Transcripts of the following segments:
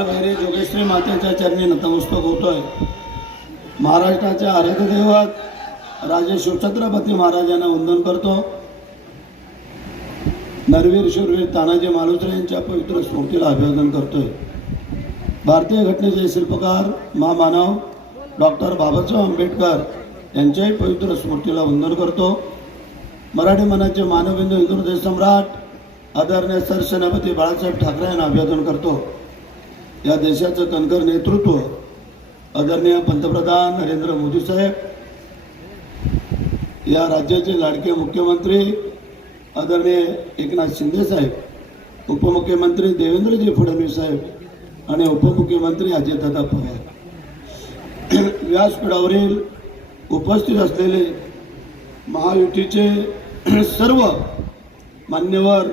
कालभैरी जोगेश्वरी मातेच्या चरणी नतमस्तक होतोय. महाराष्ट्राचे आराध्य दैवत राजे शिवछत्रपती महाराजांना वंदन करतो. नरवीर शूरवीर तानाजी मालुसरे यांच्या पवित्र स्मृतीला अभिवादन करतोय. भारतीय घटनेचे शिल्पकार महामानव डॉक्टर बाबासाहेब आंबेडकर यांच्याही पवित्र स्मृतीला वंदन करतो. मराठी मनाचे मानवबिंदू हिंदू सम्राट आदरणीय सरसेनापती बाळासाहेब ठाकरे यांना अभिवादन करतो. या देशाचं कणखर नेतृत्व आदरणीय पंतप्रधान नरेंद्र मोदी साहेब या राज्याचे लाडके मुख्यमंत्री आदरणीय एकनाथ शिंदे साहेब उपमुख्यमंत्री देवेंद्रजी फडणवीस साहेब आणि उपमुख्यमंत्री अजितदादा पवार. व्यासपीठावरील उपस्थित असलेले महायुतीचे सर्व मान्यवर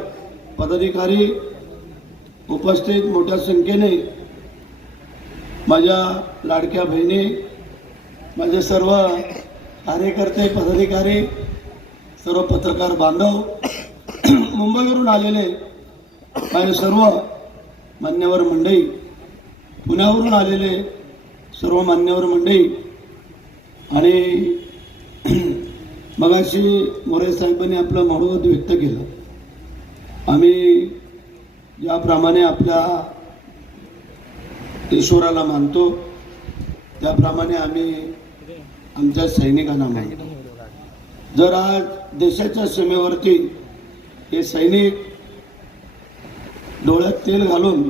पदाधिकारी उपस्थित मोठ्या संख्येने माझ्या लाडक्या बहिणी माझे सर्व कार्यकर्ते पदाधिकारी सर्व पत्रकार बांधव मुंबईवरून आलेले माझे सर्व मान्यवर मंडळी पुण्यावरून आलेले सर्व मान्यवर मंडळी आणि मगाशी मोरे साहेबांनी आपलं मनोगत व्यक्त केलं. आम्ही ज्याप्रमाणे आपल्या ईश्वराला मानतो. त्याप्रमाणे आम्ही आमच्या सैनिकांना मानतो. जर आज देशाच्या सीमेवरती हे सैनिक डोळ्यात तेल घालून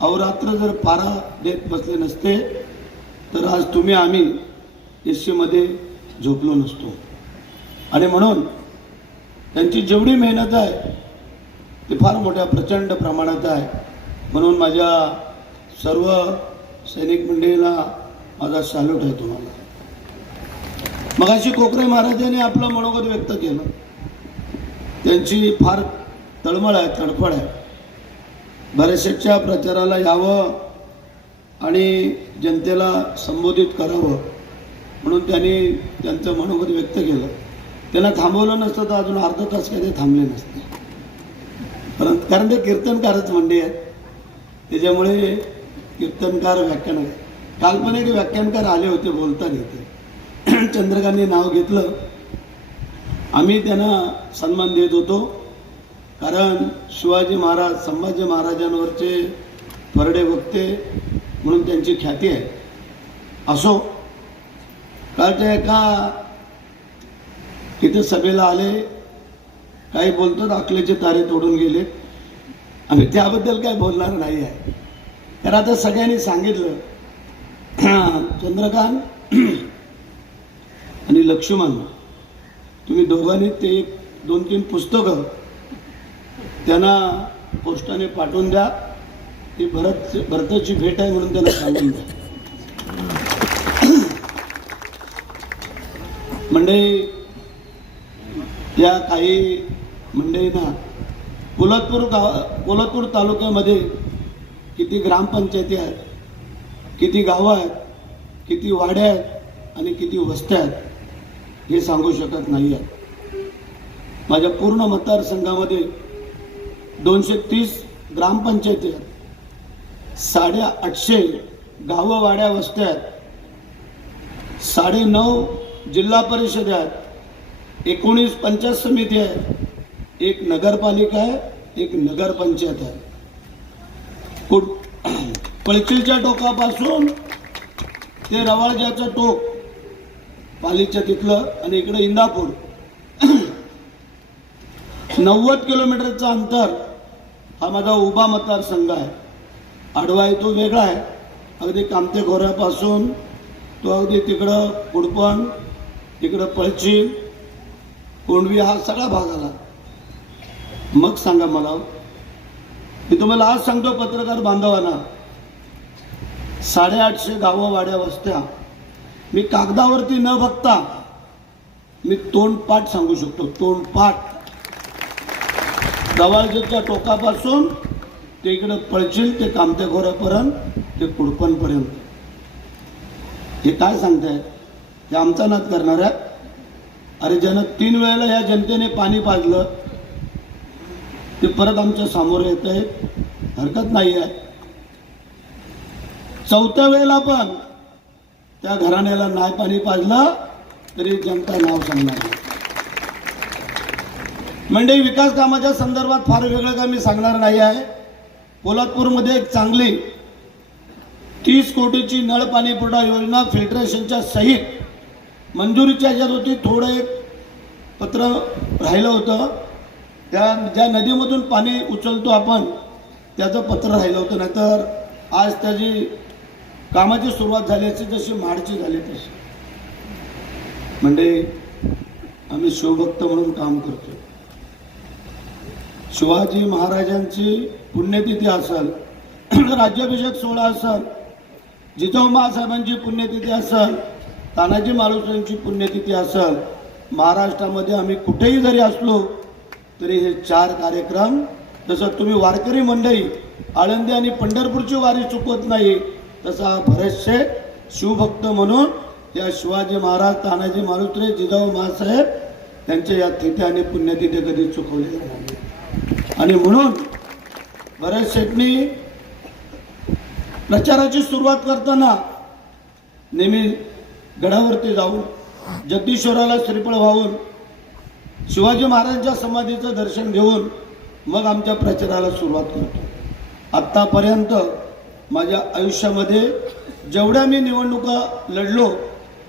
अवरात्र जर पारा देत बसले नसते तर आज तुम्ही आम्ही एससीमध्ये झोपलो नसतो. आणि म्हणून त्यांची जेवढी मेहनत आहे ती फार मोठ्या प्रचंड प्रमाणात आहे. म्हणून माझ्या सर्व सैनिक मंडळीला माझा सॅल्यूट आहे तुम्हाला. मगाशी कोकरे महाराजांनी आपलं मनोगत व्यक्त केलं. त्यांची फार तळमळ आहे तडफड आहे. बरेचशेच्या प्रचाराला यावं आणि जनतेला संबोधित करावं म्हणून त्यांनी त्यांचं मनोगत व्यक्त केलं. त्यांना थांबवलं नसतं तर अजून अर्धा तास काही ते थांबले नसते. परंतु कारण ते कीर्तनकारच मंडळी आहेत. त्याच्यामुळे कीर्तनकार व्याख्यान काल्पनिक व्याख्यानकार आले होते बोलताना इथे. चंद्रकांनी नाव घेतलं. आम्ही त्यांना सन्मान देत होतो. कारण शिवाजी महाराज संभाजी महाराजांवरचे फरडे वक्ते म्हणून त्यांची ख्याती आहे. असो काल ते एका इथे सभेला आले. काही बोलतो अकलेचे तारे तोडून गेले आम्ही त्याबद्दल काय बोलणार नाही आहे. तर आता सगळ्यांनी सांगितलं. चंद्रकांत आणि लक्ष्मण. तुम्ही दोघांनी ते एक दोन तीन पुस्तकं त्यांना पोस्टाने पाठवून द्या. ती भरत भरताची भेट आहे म्हणून त्यांना सांगून द्या. मंडळी या काही मंडळींना कोल्हापूर गाव कोल्हापूर तालुक्यामध्ये किती ग्रामपंचायती आहेत किती गावं आहेत किती वाड्या आहेत आणि किती वस्त्या आहेत हे सांगू शकत नाही आहेत माझ्या पूर्ण मतदारसंघामध्ये दोनशे तीस ग्रामपंचायती आहेत साडे आठशे गावं वाड्या वस्त्या आहेत साडे नऊ जिल्हा परिषद आहेत एकोणीस पंचायत समिती आहे एक नगरपालिका आहे एक नगरपंचायत आहे. कुड पळचिलच्या टोकापासून ते रवाळजाचं टोक पालीच्या तिथलं आणि इकडे इंदापूर. नव्वद किलोमीटरचं अंतर हा माझा उभा मतदारसंघ आहे. आडवा आहे तो वेगळा आहे. अगदी कामते खोऱ्यापासून तो अगदी तिकडं कुडपण तिकडं पळची कोंडवी हा सगळा भाग आला मग सांगा मला मी तुम्हाला आज सांगतो पत्रकार बांधवांना. साडेआठशे गावं वाड्या वस्त्या. मी कागदावरती न बघता मी तोंडपाठ सांगू शकतो. तोंडपाठ. दवाळजेच्या टोकापासून ते इकडं पळशील ते कामतेखोऱ्यापर्यंत ते कुडपणपर्यंत. हे काय सांगतायत? हे आमचा नाद करणार आहे अरे ज्यानं तीन वेळेला या जनतेने पाणी पाजलं ते परत आमच्यासमोर येत आहेत. हरकत नाही आहे चौथ्या वेळेला पण त्या घराण्याला नाही पाणी पाजलं तरी जनता नाव सांगणार म्हणजे विकास कामाच्या संदर्भात फार वेगळं काय मी सांगणार नाही आहे. पोलादपूरमध्ये एक चांगली तीस कोटीची नळ पाणी पुरवठा योजना फेडरेशनच्या सहित मंजुरीच्या ह्याच्यात होती. थोडं एक पत्र राहिलं होतं. त्या ज्या नदीमधून पाणी उचलतो आपण त्याचं पत्र राहिलं होतं. नाहीतर आज त्याची कामाची सुरुवात झाली असती जशी माडची झाली तशी. म्हणजे आम्ही शिवभक्त म्हणून काम करतो शिवाजी महाराजांची पुण्यतिथी असेल राज्याभिषेक सोहळा असेल जिजाऊ महासाहेबांची पुण्यतिथी असेल तानाजी महाराजांची पुण्यतिथी असेल महाराष्ट्रामध्ये आम्ही कुठेही जरी असलो तरी हे चार कार्यक्रम जसं तुम्ही वारकरी मंडळी आळंदी आणि पंढरपूरची वारी चुकवत नाही तसा बरेचसे शिवभक्त म्हणून या शिवाजी महाराज तानाजी मारुत्रे जिजाऊ महासाहेब त्यांच्या या तिथे आणि पुण्यतिथे कधी चुकवले नाही. आणि म्हणून भरत शेटणी प्रचाराची सुरुवात करताना नेहमी गडावरती जाऊन जगदीश्वराला श्रीफळ वाहून शिवाजी महाराजांच्या समाधीचं दर्शन घेऊन मग आमच्या प्रचाराला सुरुवात करतो. आत्तापर्यंत माझ्या आयुष्यामध्ये जेवढ्या मी निवडणुका लढलो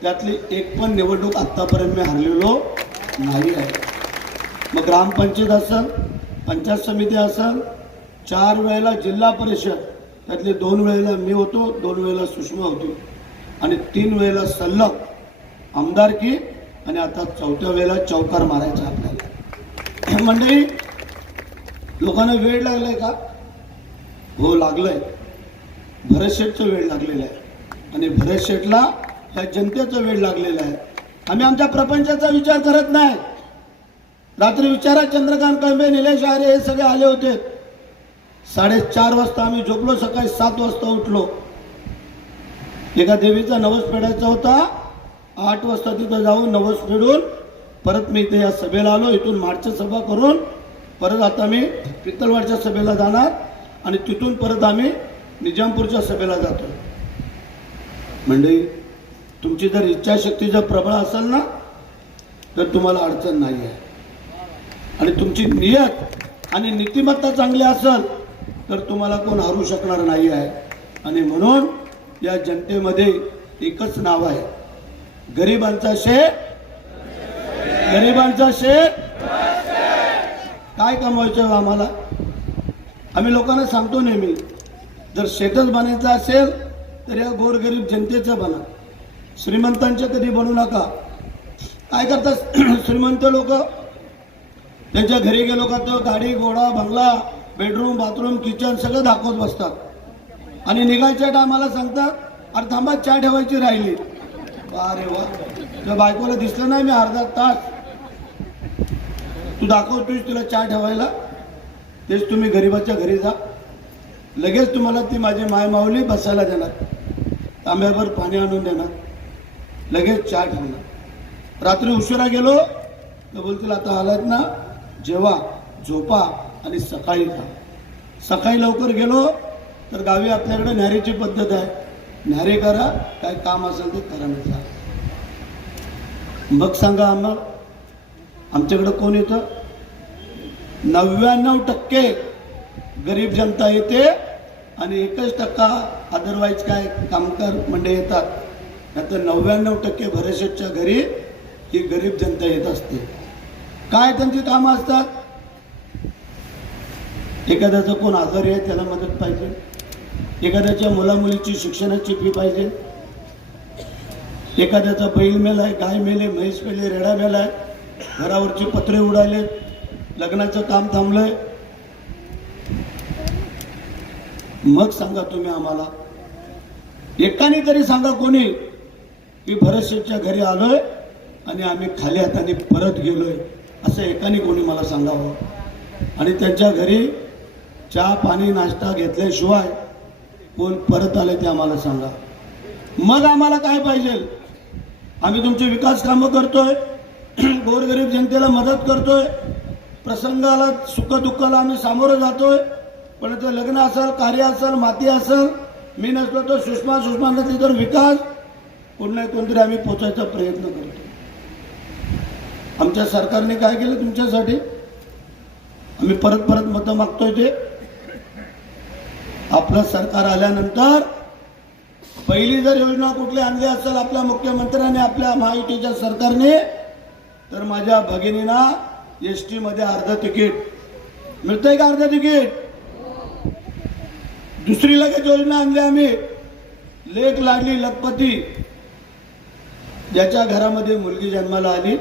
त्यातली एक पण निवडणूक आत्तापर्यंत मी हरलेलो नाही आहे. मग ग्रामपंचायत असन पंचायत समिती असन चार वेळेला जिल्हा परिषद त्यातले दोन वेळेला मी होतो दोन वेळेला सुषमा होती आणि तीन वेळेला सल्लग आमदारकी आणि आता चौथ्या वेळेला चौकार मारायचा आपल्याला. मंडळी लोकांना वेळ लागलाय का? हो लागलंय. भरत शेठचा वेळ लागलेला आहे. आणि भरत शेठला या जनतेचा वेळ लागलेला आहे. आम्ही आमच्या प्रपंचाचा विचार करत नाही. रात्री विचारा चंद्रकांत कळंबे निलेश आरे हे सगळे आले होते. साडेचार वाजता आम्ही झोपलो सकाळी सात वाजता उठलो. एका देवीचा नवस फेडायचा होता. आठ वाजता तिथं जाऊन नवस फेडून परत मी इथे या सभेला आलो इथून मार्च सभा करून परत आता मी पित्तलवाडच्या सभेला जाणार आणि तिथून परत आम्ही निजामपूरच्या सभेला जातो. म्हणजे तुमची जर इच्छाशक्ती जर प्रबळ असेल ना तर तुम्हाला अडचण नाही आहे. आणि तुमची नियत आणि नीतिमत्ता चांगली असेल तर तुम्हाला कोण हरू शकणार नाही आहे. आणि म्हणून या जनतेमध्ये एकच नाव आहे गरिबांचा शेत गरिबांचा शेत काय कमवायचं हो आम्हाला? आम्ही लोकांना सांगतो नेहमी जर शेतच बनायचं असेल तर या गोरगरीब जनतेचं बना. श्रीमंतांच्या कधी बनू नका. काय करतात? श्रीमंत लोक त्यांच्या घरी गेलो का तो गाडी घोडा बंगला बेडरूम बाथरूम किचन सगळं दाखवत बसतात. आणि निघायच्या टायमाला सांगतात अरे थांबा चहा ठेवायची राहिली. अरे वा. तुझ्या बायकोला दिसलं नाही मी अर्धा तास. तू दाखवतोय तुला चहा ठेवायला. तेच तुम्ही गरीबाच्या घरी जा. लगेच तुम्हाला ती माझी माय माऊली बसायला देणार. तांब्याभर पाणी आणून देणार. लगेच चहा ठेवणार. रात्री उशिरा गेलो तर बोलतील आता आलात ना? जेवा झोपा आणि सकाळी खा. सकाळी लवकर गेलो तर गावी आपल्याकडे न्यारीची पद्धत आहे. न्यारे करा काय काम असेल ते करा नाही जा. मग सांगा आम्हाला आमच्याकडं कोण येतं? नव्याण्णव टक्के गरीब जनता येते आणि एकच टक्का अदरवाईज काय कामगार मंडळ येतात. नाहीतर नव्याण्णव टक्के भरशेटच्या घरी ही गरीब जनता येत असते. काय त्यांची कामं असतात? एखाद्याचं कोण आजारी आहे त्याला मदत पाहिजे. एखाद्याच्या मुलामुलीची शिक्षणाची फी पाहिजे. एखाद्याचा बैल मेलाय गाय मेले म्हैस मेले रेडा मेलाय घरावरचे पत्रे उडाले लग्नाचं काम थांबलंय. मग सांगा तुम्ही आम्हाला. एकाने तरी सांगा कोणी की भरतशेठच्या घरी आलोय आणि आम्ही खाली हाताने परत गेलोय. असं एकाने कोणी मला सांगावं. आणि त्यांच्या घरी चहा पाणी नाश्ता घेतल्याशिवाय कोण परत आले ते आम्हाला सांगा. मग आम्हाला काय पाहिजे? आम्ही तुमचे विकास कामं करतोय गोरगरीब जनतेला मदत करतोय प्रसंगाला सुखदुःखाला आम्ही सामोरं जातोय पण ते लग्न असेल कार्य असेल माती असेल मी नसतो तर सुषमा सुषमा नसली तर विकास. कोण नाही कोणतरी आम्ही पोचायचा प्रयत्न करतो आमच्या सरकारने काय केलं तुमच्यासाठी? आम्ही परत परत मतं मागतोय ते. आपलं सरकार आल्यानंतर पहिली जर योजना कुठली आणली असेल आपल्या मुख्यमंत्र्याने आपल्या महायुतीच्या सरकारने तर माझ्या भगिनीना एस टी मध्ये अर्ध तिकीट. मिळतंय का अर्ध तिकीट? दुसरी लगेच योजना आणली आम्ही. लेख लागली लखपती. ज्याच्या घरामध्ये मुलगी जन्माला आली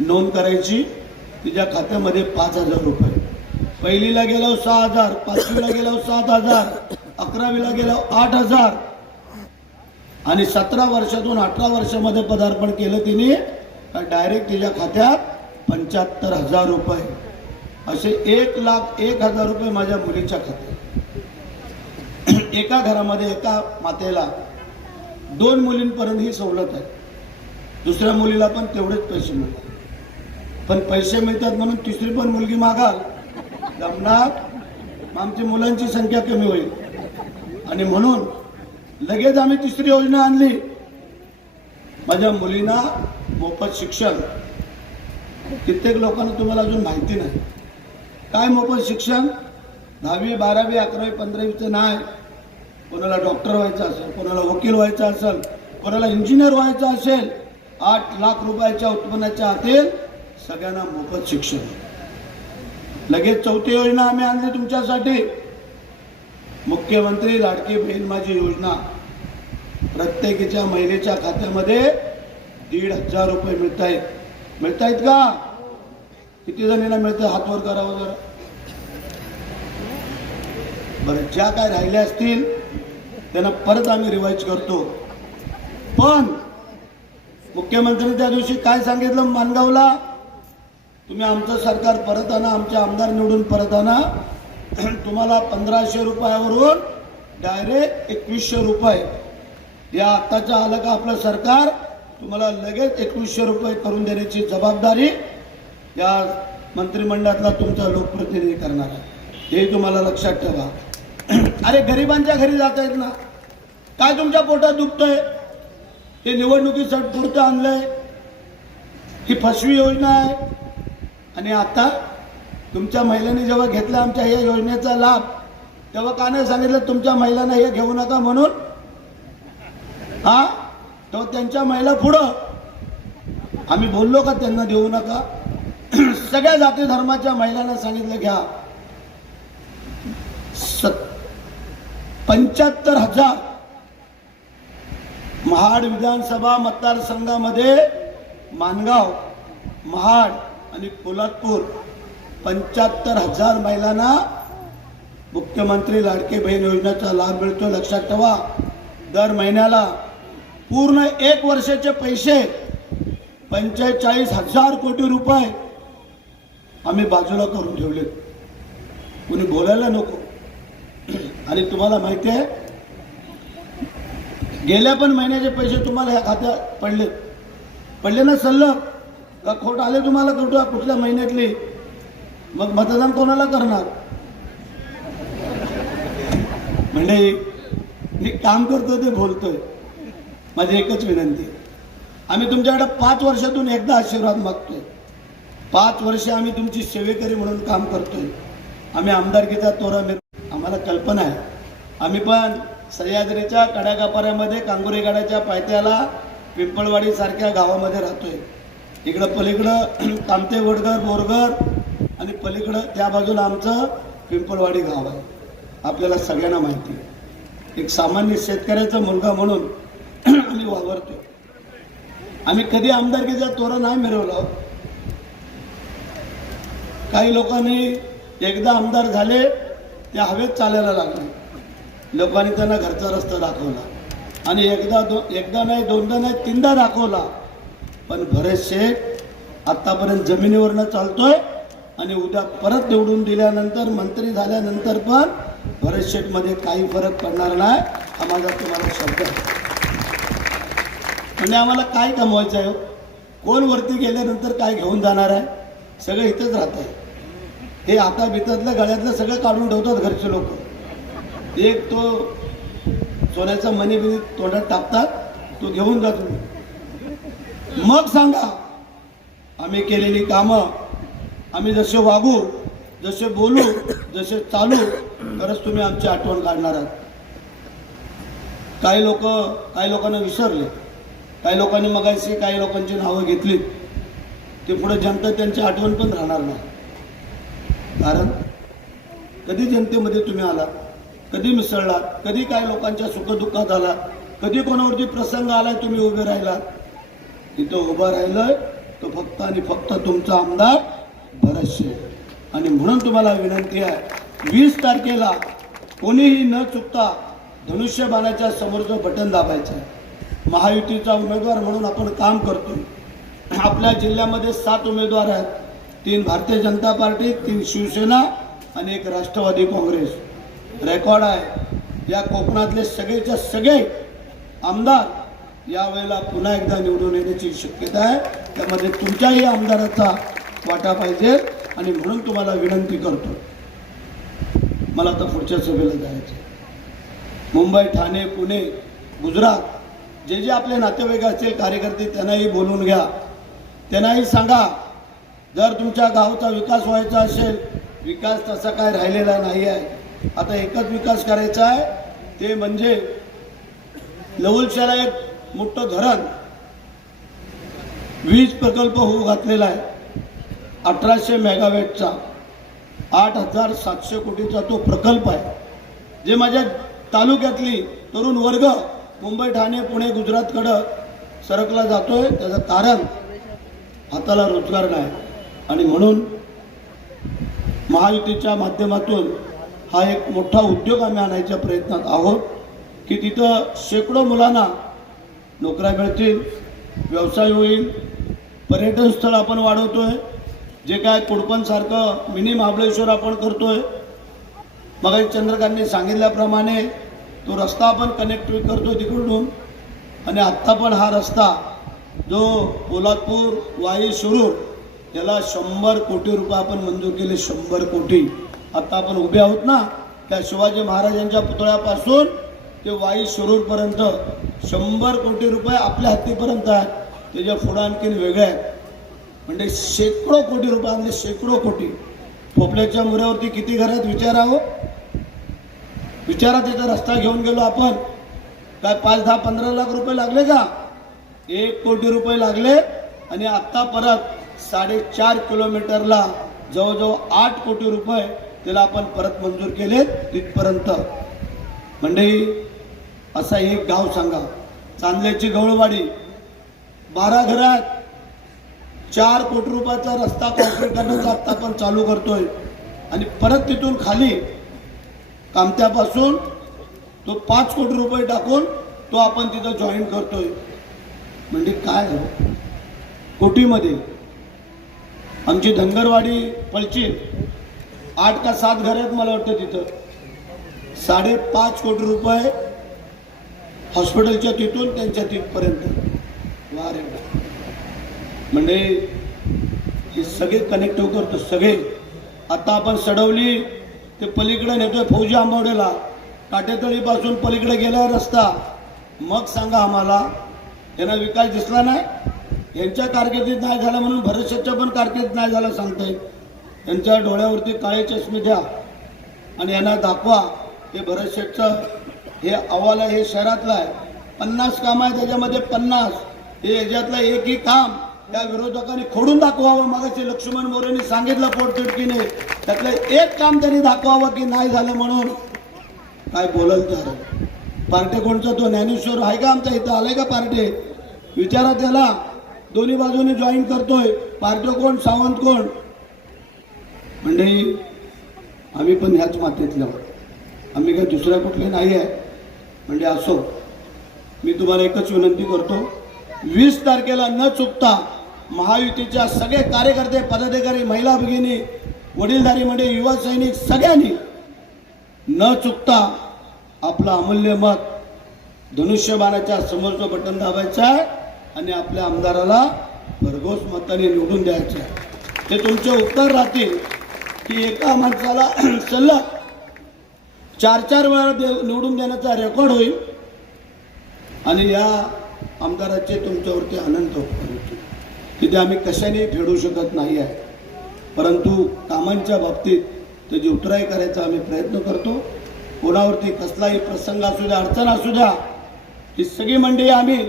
नोंद करायची तिच्या खात्यामध्ये पाच हजार रुपये. पहिलीला गेलो सहा हजार पाचवीला गेलो सात हजार अकरावीला गेलो आठ हजार. आणि सतरा वर्षातून अठरा वर्षामध्ये पदार्पण केलं तिने डायरेक्ट तिच्या खात्यात पंच्याहत्तर हजार रुपये. असे एक लाख एक हजार रुपये माझ्या मुलीच्या खात्यात. एका घरामध्ये एका मातेला दोन मुलींपर्यंत ही सवलत आहे. दुसऱ्या मुलीला पण तेवढेच पैसे मिळतात. पण पैसे मिळतात म्हणून तिसरी पण मुलगी मागाल जमणार मग आमची मुलांची संख्या कमी होईल. आणि म्हणून लगेच आम्ही तिसरी योजना आणली. माझ्या मुलींना मोफत शिक्षण. कित्येक लोकांना तुम्हाला अजून माहिती नाही. काय मोफत शिक्षण? दहावी बारावी अकरावी पंधरावीचं नाही. कोणाला डॉक्टर व्हायचं असेल कोणाला वकील व्हायचं असेल कोणाला इंजिनियर व्हायचं असेल आठ लाख रुपयाच्या उत्पन्नाच्या आतील सगळ्यांना मोफत शिक्षण. लगेच चौथी योजना आम्ही आणली तुमच्यासाठी. मुख्यमंत्री लाडकी बहीण माझी योजना. प्रत्येकीच्या महिलेच्या खात्यामध्ये दीड हजार रुपये मिळत आहेत मिळत आहेत का? किती जणींना मिळतं हातवर करावं जरा? बरं ज्या काय राहिल्या असतील त्यांना परत आम्ही रिवाईज करतो. पण मुख्यमंत्री त्या दिवशी काय सांगितलं? मानगावला? तुम्ही आमचं सरकार परत आणा आमचे आमदार निवडून परत आणा तुम्हाला पंधराशे रुपयावरून डायरेक्ट एकवीसशे रुपये. या आत्ताच्या आलं का आपलं सरकार तुम्हाला लगेच एकवीसशे रुपये करून देण्याची जबाबदारी या मंत्रिमंडळातला तुमचा लोकप्रतिनिधी करणार आहे. हे तुम्हाला लक्षात ठेवा. अरे गरिबांच्या घरी जात आहेत ना. काय तुमच्या पोटात दुखतंय? ते निवडणुकीसाठी पुरतं आणलंय. ही फसवी योजना आहे. आणि आता तुमच्या महिलांनी जेव्हा घेतला आमच्या या योजनेचा लाभ तेव्हा का नाही सांगितलं तुमच्या महिलांना हे घेऊ नका म्हणून. हा? तेव्हा त्यांच्या महिला पुढं आम्ही बोललो का त्यांना देऊ नका? सगळ्या जाती धर्माच्या महिलांना सांगितलं घ्या. सत पंच्याहत्तर हजार महाड विधानसभा मतदारसंघामध्ये मानगाव महाड आणि पोलादपूर पंच्याहत्तर हजार महिलांना मुख्यमंत्री लाडके बहीण योजनेचा लाभ मिळतो. लक्षात ठेवा दर महिन्याला पूर्ण एक वर्षाचे पैसे पंचेचाळीस हजार कोटी रुपये आम्ही बाजूला करून ठेवले. कुणी बोलायला नको. आणि तुम्हाला माहिती आहे गेल्या पण महिन्याचे पैसे तुम्हाला ह्या खात्यात पडले. पडले ना सल्लग? का खोट आले तुम्हाला कुठं? कुठल्या महिन्यातली? मग मतदान कोणाला करणार? म्हणजे मी काम करतो ते बोलतोय. माझी एकच विनंती आम्ही तुमच्याकडे पाच वर्षातून एकदा आशीर्वाद मागतोय. पाच वर्ष आम्ही तुमची सेवेकरी म्हणून काम करतोय. आम्ही आमदारकीचा तोरा मिळतो आम्हाला कल्पना आहे. आम्ही पण सह्याद्रीच्या कड्याकापाऱ्यामध्ये कांगोरेगाड्याच्या पायथ्याला पिंपळवाडीसारख्या गावामध्ये राहतोय. इकडं पलीकडं कामते वडगर बोरगर आणि पलीकडं त्या बाजूला आमचं पिंपळवाडी गाव आहे. आपल्याला सगळ्यांना माहिती आहे. एक सामान्य शेतकऱ्याचा मुलगा म्हणून आम्ही वावरतो आम्ही कधी आमदारकीचा तोरा नाही मिळवलं हो. काही लोकांनी एकदा आमदार झाले ते हवेत चालायला लागले. लोकांनी त्यांना घरचा रस्ता दाखवला. आणि एकदा दो एकदा नाही दोनदा नाही तीनदा दाखवला. पण भरत शेठ आत्तापर्यंत जमिनीवरनं चालतोय आणि उद्या परत निवडून दिल्यानंतर मंत्री झाल्यानंतर पण भरत शेठमध्ये काही फरक पडणार नाही. हा माझा तुम्हाला शब्द म्हणजे आम्हाला काय कमवायचं आहे? कोण वरती गेल्यानंतर काय घेऊन जाणार आहे? सगळं इथंच राहत आहे. हे आता बितातलं गळ्यातलं सगळं काढून ठेवतात घरचे लोक. एक तो सोन्याचा मनी बिनी तोंडात टाकतात तो घेऊन जातो मग सांगा आम्ही केलेली कामं आम्ही जसे वागू जसे बोलू जसे चालू तरच तुम्ही आमची आठवण काढणार आहात. काही लोक काही लोकांना विसरले. काही लोकांनी मगायचे काही लोकांची नावं घेतली. ते पुढे जनता त्यांची आठवण पण राहणार नाही. कारण कधी जनतेमध्ये तुम्ही आलात कधी मिसळलात कधी काय लोकांच्या सुखदुःखात आला कधी कोणावरती प्रसंग आलाय तुम्ही उभे राहिलात तिथं उभं राहिलं तो फक्त आणि फक्त तुमचा आमदार भरतशे आणि म्हणून तुम्हाला विनंती आहे वीस तारखेला कोणीही न चुकता धनुष्यबाणाच्या समोरचं बटन दाबायचं आहे महायुतीचा उमेदवार म्हणून आपण काम करतो आपल्या जिल्ह्यामध्ये सात उमेदवार आहेत तीन भारतीय जनता पार्टी तीन शिवसेना आणि एक राष्ट्रवादी काँग्रेस. रेकॉर्ड आहे. या कोकणातले सगळेच्या सगळे आमदार यावेळेला पुन्हा एकदा निवडून येण्याची शक्यता आहे. त्यामध्ये तुमच्याही आमदाराचा वाटा पाहिजे. आणि म्हणून तुम्हाला विनंती करतो. मला आता पुढच्या सभेला जायचं आहे. मुंबई ठाणे पुणे गुजरात जे जे आपले नातेवाईक असतील कार्यकर्ते त्यांनाही बोलून घ्या. त्यांनाही सांगा. जर तुमच्या गावचा विकास व्हायचा असेल विकास तसा काय राहिलेला नाही आहे. आता एकच विकास करायचा आहे. ते म्हणजे लवलशाला एक मोठं धरण. वीज प्रकल्प होऊ घातलेला आहे. अठराशे मेगावॅटचा. आठ हजार सातशे कोटीचा तो प्रकल्प आहे. जे माझ्या तालुक्यातली तरुण वर्ग मुंबई ठाणे पुणे गुजरातकडं सरकला जातोय. त्याचं कारण हाताला रोजगार नाही. आणि म्हणून महायुतीच्या माध्यमातून हा एक मोठा उद्योग आम्ही आणायच्या प्रयत्नात आहोत की तिथं शेकडो मुलांना नोकऱ्या मिळतील व्यवसाय होईल पर्यटन स्थळ आपण आहे जे काय कुडपणसारखं मिनी महाबळेश्वर आपण करतो आहे मग चंद्रकांतनी सांगितल्याप्रमाणे तो रस्ता आपण कनेक्ट करतो तिकडून. आणि आत्ता पण हा रस्ता जो पोलादपूर वाई सुरू याला शंभर कोटी रुपये आपण मंजूर केले शंभर कोटी. आत्ता आपण उभे आहोत ना त्या शिवाजी महाराजांच्या पुतळ्यापासून ते वाई शिरूरपर्यंत शंभर कोटी रुपये आपल्या हत्तीपर्यंत आहेत त्याच्या पुढं आणखीन वेगळं आहेत म्हणजे शेकडो कोटी रुपये म्हणजे शेकडो कोटी. पोपल्याच्या मुऱ्यावरती किती घर आहेत विचारावं विचारा हो. त्याचा रस्ता घेऊन गेलो आपण. काय पाच दहा पंधरा लाख रुपये लागले का? एक कोटी रुपये लागले आणि आत्ता परत साडेचार किलोमीटरला जवळजवळ आठ कोटी रुपये त्याला आपण परत मंजूर केले तिथपर्यंत मंडळी म्हणजे असा एक गाव सांगा. चांदल्याची गवळवाडी. बारा घरात चार कोटी रुपयाचा रस्ता कॉन्क्रीट करण्याचा आत्ता आपण चालू करतोय. आणि परत तिथून खाली कामत्यापासून तो पाच कोटी रुपये टाकून तो आपण तिथं जॉईन करतोय. म्हणजे काय हो? कोटीमध्ये. आमची धनगरवाडी पळची आठ का सात घर आहेत मला वाटतं तिथं. साडेपाच कोटी रुपये हॉस्पिटलच्या तिथून त्यांच्या तिथपर्यंत. वारे म्हणजे हे सगळे कनेक्टिव करतो सगळे. आता आपण सडवली ते पलीकडे नेतोय फौजी आंबवडेला. काटेतळीपासून पलीकडे गेला रस्ता. मग सांगा आम्हाला यांना विकास दिसला नाही? यांच्या कारकिर्दीत नाही झाला म्हणून भरतशाच्या पण कारकिर्दीत नाही झाला सांगताय. त्यांच्या डोळ्यावरती काळे चष्मे द्या आणि यांना दाखवा. हे भरतशेठचं हे अहवाल आहे हे शहरातलं आहे. पन्नास काम आहे त्याच्यामध्ये पन्नास. हे याच्यातलं एकही काम त्या विरोधकांनी खोडून दाखवावं मागाशी लक्ष्मण मोरेंनी सांगितलं पोटतिडकीने त्यातलं एक काम त्यांनी दाखवावं की नाही झालं म्हणून. काय बोलल तर? पार्टे कोणचा? तो ज्ञानेश्वर आहे का आमच्या इथं? आलाय का पार्टे? विचारा त्याला. दोन्ही बाजूने जॉईन करतोय. पार्टे कोण? सावंत कोण? म्हणजे आम्ही पण ह्याच मातीतल्या आम्ही काय दुसऱ्या कुठले नाही आहे म्हणजे असो. मी तुम्हाला एकच विनंती करतो. वीस तारखेला न चुकता महायुतीच्या सगळे कार्यकर्ते पदाधिकारी महिला भगिनी वडीलधारी म्हणजे युवा सैनिक सगळ्यांनी न चुकता आपलं अमूल्य मत धनुष्यबाणाच्या समोरचं बटन दाबायचं आहे आणि आपल्या आमदाराला भरघोस मताने निवडून द्यायचं आहे. ते तुमचे उत्तर राहतील की एका माणसाला सल्ला चार चार वेळा देव निवडून देण्याचा रेकॉर्ड होईल. आणि या आमदाराचे तुमच्यावरती अनंत उपकार की ते आम्ही कशाने फेडू शकत नाही आहे. परंतु कामांच्या बाबतीत त्याची उतराई करायचा आम्ही प्रयत्न करतो. कोणावरती कसलाही प्रसंग असू द्या अडचण असू द्या ही सगळी मंडळी आम्ही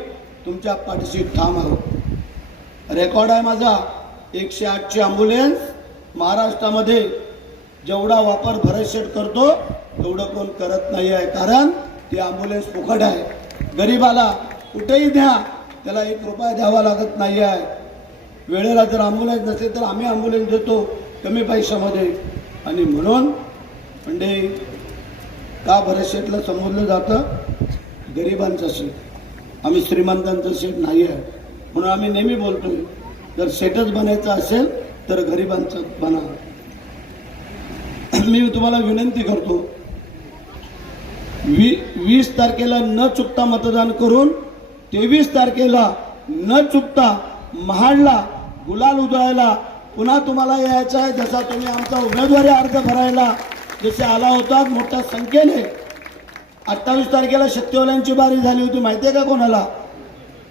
तुमच्या पाठीशी ठाम आहोत. रेकॉर्ड आहे माझा एकशे आठची ॲम्ब्युलन्स महाराष्ट्रामध्ये जेवढा वापर भरतशेठ करतो एवढं कोण करत नाही आहे कारण ती ॲम्ब्युलन्स फुकट आहे. गरीबाला कुठेही द्या त्याला एक रुपया द्यावा लागत नाही आहे वेळेला जर ॲम्ब्युलन्स नसेल तर आम्ही ॲम्ब्युलन्स देतो कमी पैशामध्ये. आणि म्हणून म्हणजे का भरतशेठला संबोधलं जातं? गरिबांचा सीट आम्ही श्रीमंतांचं सीट नाही आहे म्हणून आम्ही नेहमी बोलतोय जर शेठच बनायचं असेल तर गरिबांचं बना. मी तुम्हाला विनंती करतो वी वीस तारखेला न चुकता मतदान करून तेवीस तारखेला न चुकता महाडला गुलाल उधळायला पुन्हा तुम्हाला यायचं आहे. जसा तुम्ही आमचा उमेदवारी अर्ज भरायला जसे आला होता मोठ्या संख्येने. अठ्ठावीस तारखेला शक्तीवाल्यांची बारी झाली होती माहिती आहे का कोणाला?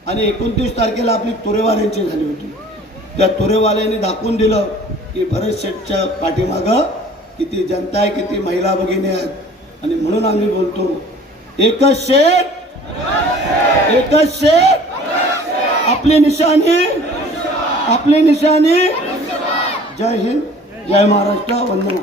आणि एकोणतीस तारखेला आपली तुरेवाल्यांची झाली होती. त्या तुरेवाल्यांनी दाखवून दिलं की भरत शेठच्या पाठीमागं किती जनता आहे किती महिला भगिनी आहेत. आणि म्हणून आम्ही बोलतो एकच शेत एकच शेत आपली निशाणी आपली निशाणी. जय हिंद जय महाराष्ट्र वंदना